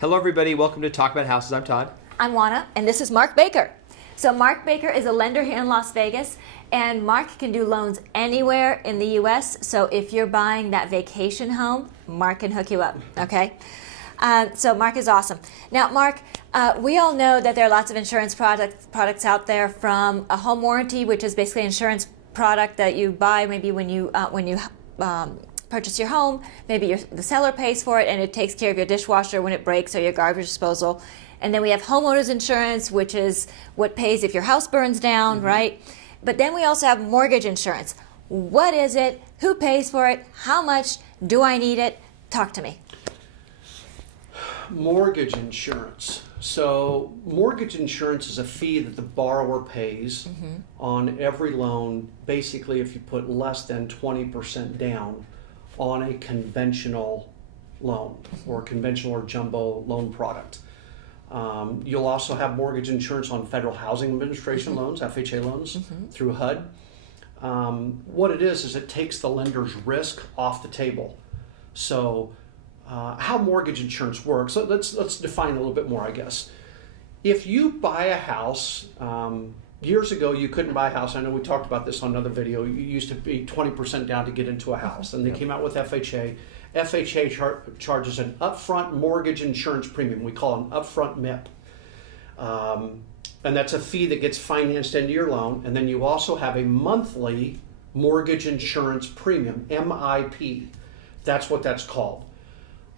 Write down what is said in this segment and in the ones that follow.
Hello everybody, welcome to Talk About Houses. I'm Todd. I'm Juana, and this is Mark Baker. So Mark Baker is a lender here in Las Vegas, and Mark can do loans anywhere in the U.S. So if you're buying that vacation home, Mark can hook you up, okay? So Mark is awesome. Now, Mark, we all know that there are lots of insurance products out there, from a home warranty, which is basically an insurance product that you buy maybe when you purchase your home. Maybe the seller pays for it, and it takes care of your dishwasher when it breaks or your garbage disposal. And then we have homeowners insurance, which is what pays if your house burns down, right? But then we also have mortgage insurance. What is it? Who pays for it? How much? Do I need it? Talk to me. Mortgage insurance. So mortgage insurance is a fee that the borrower pays on every loan, basically if you put less than 20% down on a conventional loan or conventional or jumbo loan product. You'll also have mortgage insurance on Federal Housing Administration loans, FHA loans, through HUD. What it is it takes the lender's risk off the table. So how mortgage insurance works, let's define a little bit more, I guess. If you buy a house, years ago you couldn't buy a house. I know we talked about this on another video. You used to be 20% down to get into a house, and they came out with FHA. FHA charges an upfront mortgage insurance premium. We call it an upfront MIP. And that's a fee that gets financed into your loan. And then you also have a monthly mortgage insurance premium, MIP. That's what that's called.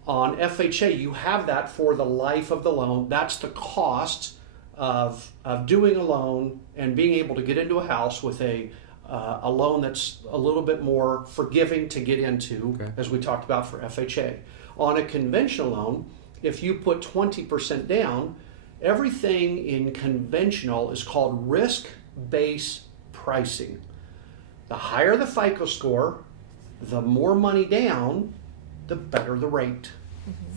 On FHA, you have that for the life of the loan. That's the cost of doing a loan and being able to get into a house with a loan that's a little bit more forgiving to get into, as we talked about for FHA. On a conventional loan, if you put 20% down, everything in conventional is called risk-based pricing. The higher the FICO score, the more money down, the better the rate.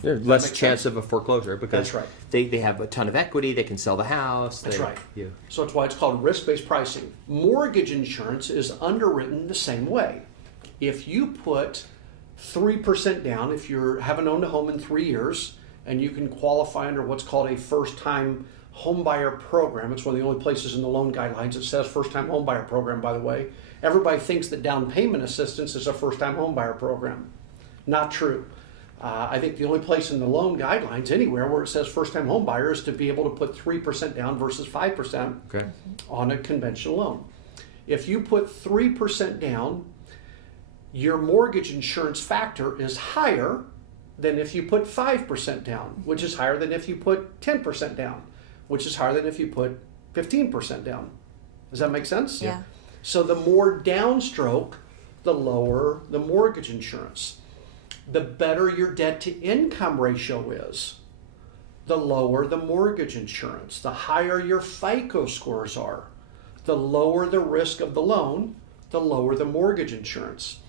There's less chance of a foreclosure because That's right. they have a ton of equity, they can sell the house. That's right. Yeah. So that's why it's called risk-based pricing. Mortgage insurance is underwritten the same way. If you put 3% down, if you haven't owned a home in 3 years, and you can qualify under what's called a first-time homebuyer program. It's one of the only places in the loan guidelines that says first-time homebuyer program, by the way. Everybody thinks that down payment assistance is a first-time homebuyer program. Not true. I think the only place in the loan guidelines anywhere where it says first-time home buyer is to be able to put 3% down versus 5% on a conventional loan. If you put 3% down, your mortgage insurance factor is higher than if you put 5% down, which is higher than if you put 10% down, which is higher than if you put 15% down. Does that make sense? Yeah. So the more downstroke, the lower the mortgage insurance. The better your debt to income ratio is, the lower the mortgage insurance. The higher your FICO scores are, the lower the risk of the loan, the lower the mortgage insurance.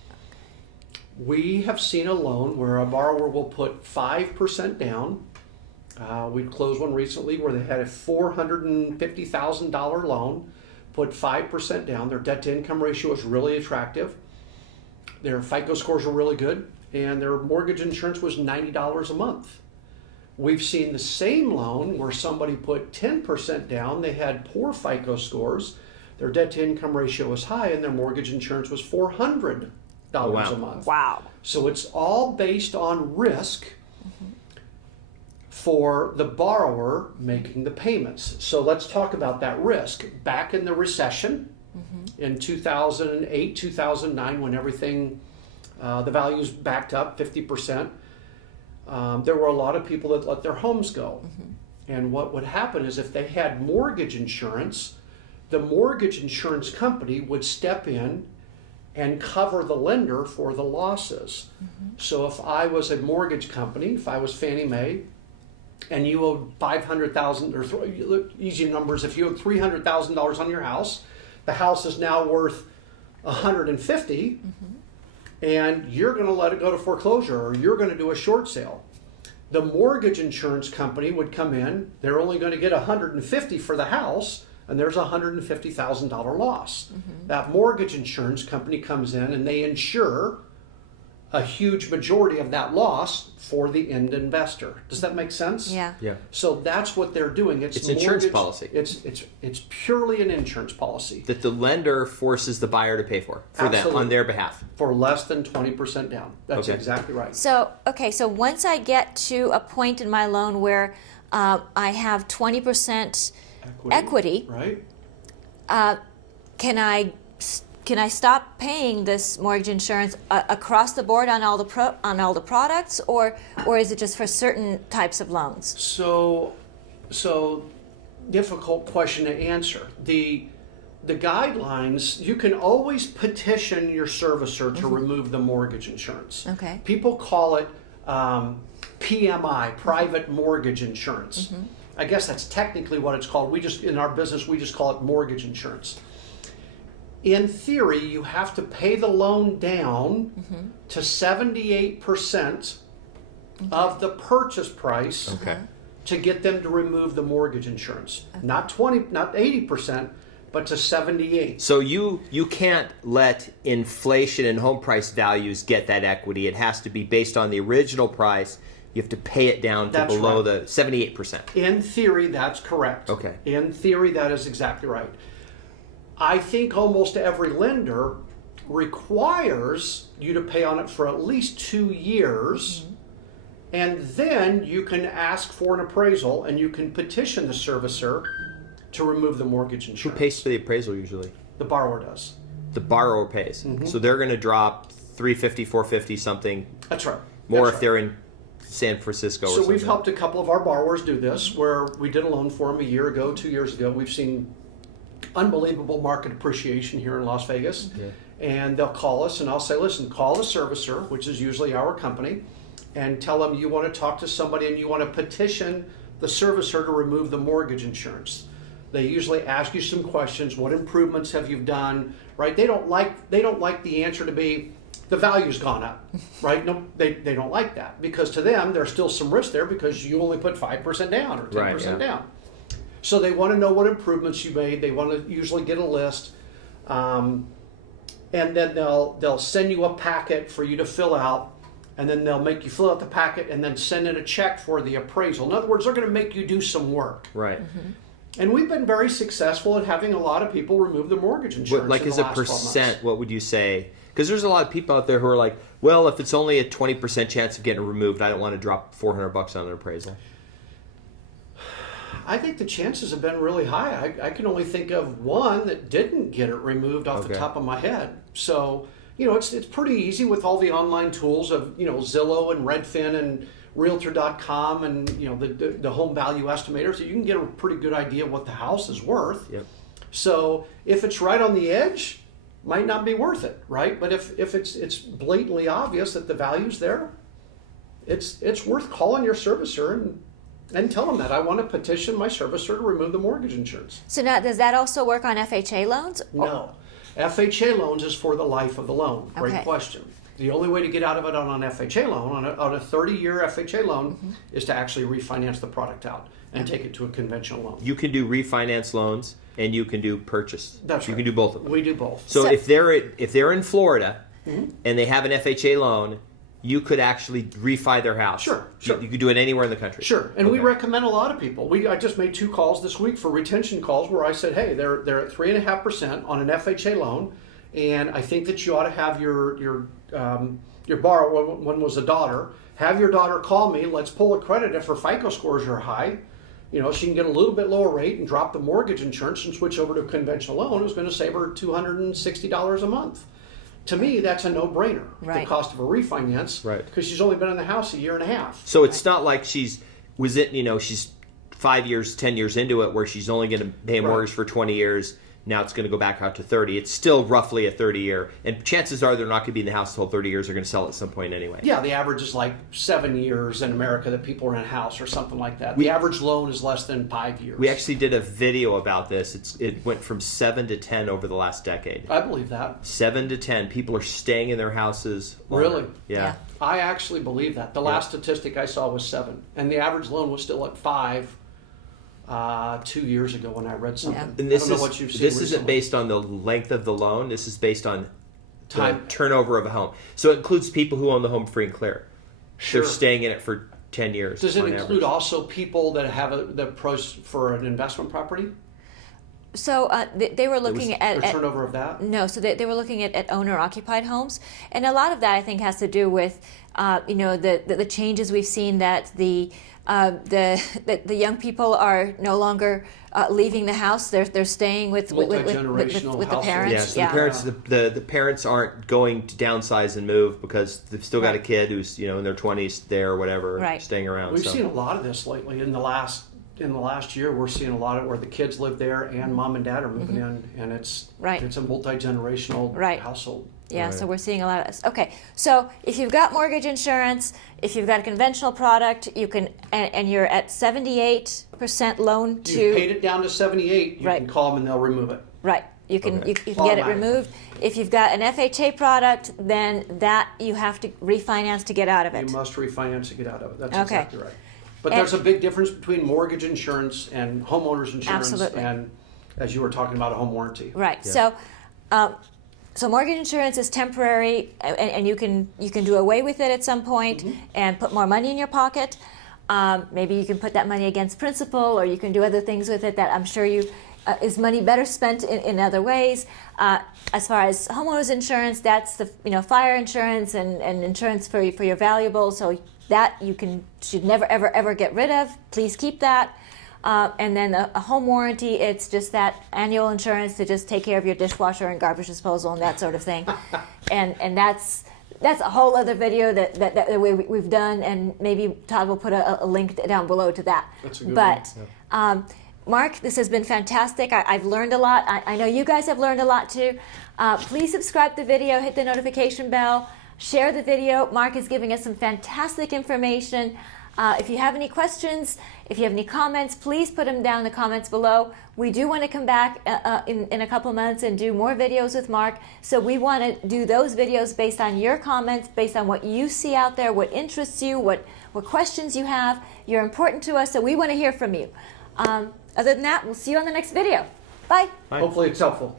We have seen a loan where a borrower will put 5% down. We closed one recently where they had a $450,000 loan, put 5% down. Their debt to income ratio is really attractive. Their FICO scores are really good, and their mortgage insurance was $90 a month. We've seen the same loan where somebody put 10% down. They had poor FICO scores. Their debt to income ratio was high, and their mortgage insurance was $400 a month. Wow. So it's all based on risk for the borrower making the payments. So let's talk about that risk. Back in the recession in 2008, 2009, when everything, the values backed up 50%, there were a lot of people that let their homes go. And what would happen is if they had mortgage insurance, the mortgage insurance company would step in and cover the lender for the losses. So if I was a mortgage company, if I was Fannie Mae, and you owed $500,000, or easy numbers, if you owed $300,000 on your house, the house is now worth $150,000, and you're going to let it go to foreclosure, or you're going to do a short sale. The mortgage insurance company would come in, they're only going to get $150,000 for the house, and there's a $150,000 loss. That mortgage insurance company comes in and they insure a huge majority of that loss for the end investor. Does that make sense? Yeah. Yeah. So that's what they're doing. It's insurance policy. It's purely an insurance policy That the lender forces the buyer to pay for them Absolutely. on their behalf. for less than 20% down. That's Okay. exactly right. So, okay, so once I get to a point in my loan where I have 20% equity, Right? can I stop paying this mortgage insurance across the board on all the products, or is it just for certain types of loans? So difficult question to answer. The guidelines, you can always petition your servicer to remove the mortgage insurance. Okay. People call it PMI, private mortgage insurance. I guess that's technically what it's called. In our business, we just call it mortgage insurance. In theory, you have to pay the loan down to 78% of the purchase price Okay. to get them to remove the mortgage insurance. Not 80%, but to 78. So you can't let inflation and home price values get that equity. It has to be based on the original price. You have to pay it down to That's below right. the 78%. In theory, that's correct. Okay. In theory, that is exactly right. I think almost every lender requires you to pay on it for at least 2 years, and then you can ask for an appraisal and you can petition the servicer to remove the mortgage Who insurance. pays for the appraisal usually? The borrower does. The borrower pays. So they're going to drop $350, $450 something That's right. more That's if they're in San Francisco or So something. we've helped a couple of our borrowers do this, where we did a loan for them a year ago, 2 years ago. We've seen unbelievable market appreciation here in Las Vegas. Yeah. And they'll call us and I'll say, listen, call the servicer, which is usually our company, and tell them you want to talk to somebody and you want to petition the servicer to remove the mortgage insurance. They usually ask you some questions. What improvements have you done? Right? They don't like the answer to be the value's gone up. Right? No, they don't like that, because to them there's still some risk there because you only put 5% down or 10% Right, yeah. down. So they want to know what improvements you made. They want to usually get a list, and then they'll send you a packet for you to fill out, and then they'll make you fill out the packet and then send in a check for the appraisal. In other words, they're going to make you do some work. Right. And we've been very successful at having a lot of people remove their mortgage insurance. What, like in the as a last 12 months. percent, what would you say? Because there's a lot of people out there who are like, well, if it's only a 20% chance of getting it removed, I don't want to drop $400 on an appraisal. I think the chances have been really high. I can only think of one that didn't get it removed off the Okay. top of my head. So, it's pretty easy with all the online tools of, Zillow and Redfin and Realtor.com and, the home value estimators. You can get a pretty good idea what the house is worth. Yep. So if it's right on the edge, might not be worth it, right? But if it's blatantly obvious that the value's there, it's worth calling your servicer and tell them that I want to petition my servicer to remove the mortgage insurance. So now, does that also work on FHA loans? No. FHA loans is for the life of the loan. Great Okay. question. The only way to get out of it on an FHA loan, on a 30-year FHA loan, is to actually refinance the product out and take it to a conventional loan. You can do refinance loans and you can do purchase. That's You right. can do both of them. We do both. So So- if they're in Florida and they have an FHA loan, you could actually refi their house. Sure. You could do it anywhere in the country. Sure, and we Okay. recommend a lot of people. I just made 2 calls this week for retention calls where I said, hey, they're at 3.5% on an FHA loan, and I think that you ought to have your borrower, one was a daughter, have your daughter call me. Let's pull a credit if her FICO scores are high. She can get a little bit lower rate and drop the mortgage insurance and switch over to a conventional loan. It's going to save her $260 a month. To me, that's a no-brainer. Right. The cost of a refinance, Right. Because she's only been in the house a year and a half. So it's not like she's 5 years, 10 years into it where she's only going to pay a Right. mortgage for 20 years. Now it's going to go back out to 30. It's still roughly a 30-year. And chances are they're not going to be in the house the whole 30 years. They're going to sell it at some point anyway. Yeah, the average is like 7 years in America that people are in a house or something like that. The average loan is less than 5 years. We actually did a video about this. It went from 7 to 10 over the last decade. I believe that. 7 to 10. People are staying in their houses longer. Really? Yeah. I actually believe that. The last statistic I saw was 7, and the average loan was still at 5 2 years ago when I read something. Yeah. And I don't know what you've seen this isn't recently. based on the length of the loan. This is based on Time. the turnover of a home. So it includes people who own the home free and clear. Sure. They're staying in it for 10 years. Does it on include average. also people that have the pros for an investment property? So they were looking The at turnover of that? no, so they were looking at owner-occupied homes, and a lot of that I think has to do with the changes we've seen that the young people are no longer leaving the house. They're staying with the Multi-generational parents. Yeah, so the parents aren't going to downsize and move because they've still got a kid who's in their 20s there or whatever, Right. staying around. We've seen a lot of this lately in the last year. We're seeing a lot of where the kids live there and mom and dad are moving in, and it's a multi-generational household. Yeah, Right. so we're seeing a lot of this. Okay, so if you've got mortgage insurance, if you've got a conventional product, you can, and you're at 78% loan to. You paid it down to 78. You Right. can call them and they'll remove it. Right. You can Okay. you can get it Automatic. removed. If you've got an FHA product, then that you have to refinance to get out of it. You must refinance to get out of it. That's Okay. exactly right. But And- there's a big difference between mortgage insurance and homeowners insurance, Absolutely. and as you were talking about, a home warranty. Right. Yeah. So mortgage insurance is temporary, and you can do away with it at some point and put more money in your pocket. Maybe you can put that money against principal, or you can do other things with it that I'm sure is money better spent in other ways. As far as homeowners insurance, that's the fire insurance and insurance for your valuables. So that should never ever get rid of. Please keep that. And then a home warranty, it's just that annual insurance to just take care of your dishwasher and garbage disposal and that sort of thing. and that's a whole other video that we've done, and maybe Todd will put a link down below to that. That's a good but Mark, this has been fantastic. I've learned a lot. I know you guys have learned a lot too. Please subscribe to the video, hit the notification bell, share the video. Mark is giving us some fantastic information. If you have any questions, if you have any comments, please put them down in the comments below. We do want to come back in a couple months and do more videos with Mark. So we want to do those videos based on your comments, based on what you see out there, what interests you, what questions you have. You're important to us, so we want to hear from you. Other than that, we'll see you on the next video. Bye. Hopefully it's helpful.